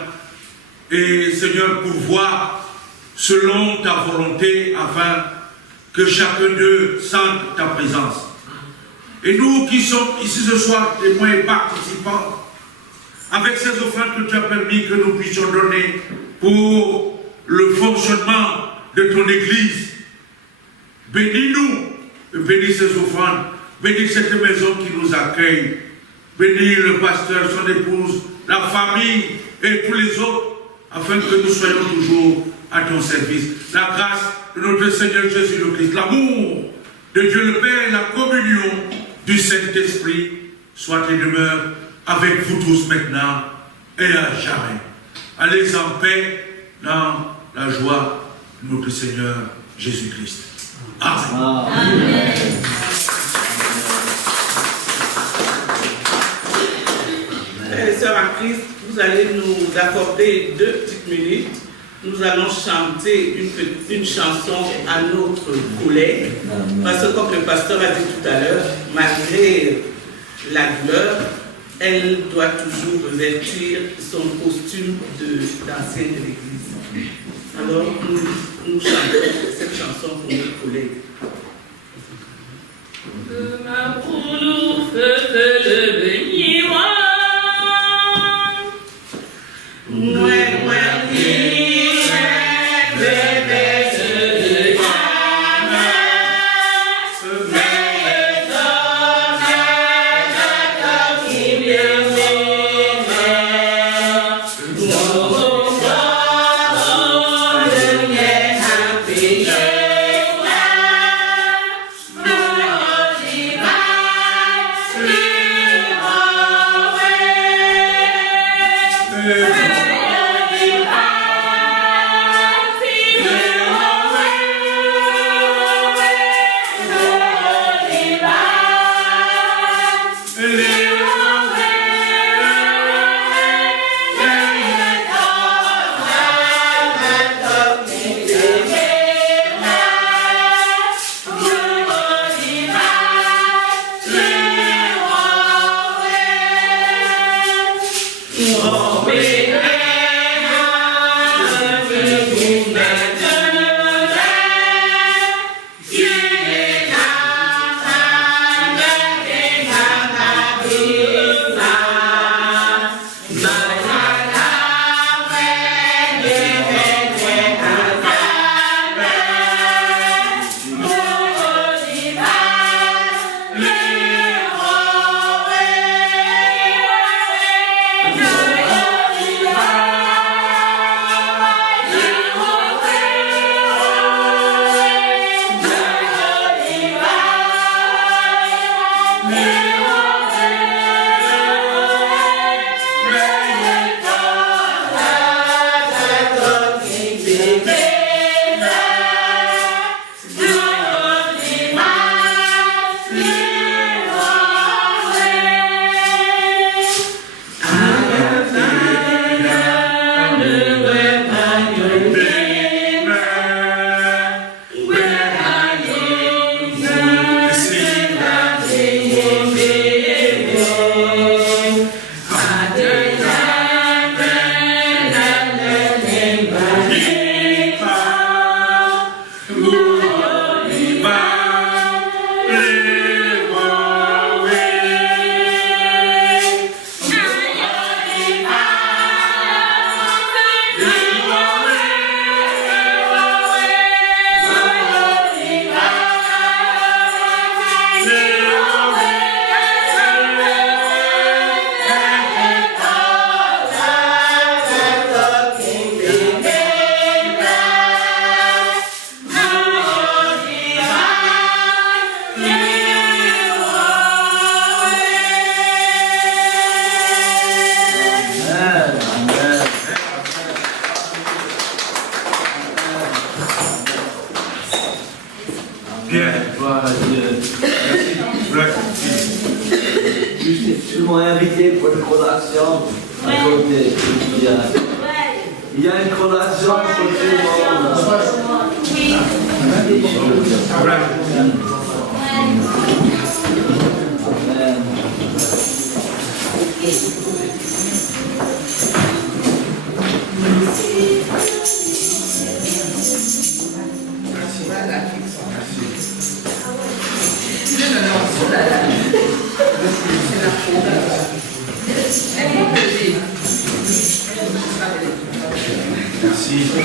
Et Seigneur, pourvois selon ta volonté afin que chacun d'eux sente ta présence. Et nous qui sommes ici ce soir, témoins et participants, avec ces offrandes que tu as permis que nous puissions donner pour le fonctionnement de ton Église, bénis-nous, bénis ces offrandes, bénis cette maison qui nous accueille, bénis le pasteur, son épouse, la famille et tous les autres, afin que nous soyons toujours à ton service. La grâce de notre Seigneur Jésus le Christ, l'amour de Dieu le Père et la communion du Saint-Esprit soit et demeure avec vous tous maintenant et à jamais. Allez en paix dans la joie de notre Seigneur Jésus-Christ. Amen. Amen. Frères et sœurs en Christ, vous allez nous accorder 2 petites minutes. Nous allons chanter une chanson à notre collègue. Parce que comme le pasteur a dit tout à l'heure, malgré la douleur, elle doit toujours revêtir son costume d'ancienne de l'église. Alors nous chantons cette chanson pour notre collègue. Bien. Gloire à Dieu. Voilà. Tu m'as invité pour une collation à côté. Il y a une collation pour tout le monde. Voilà. Amen. Merci.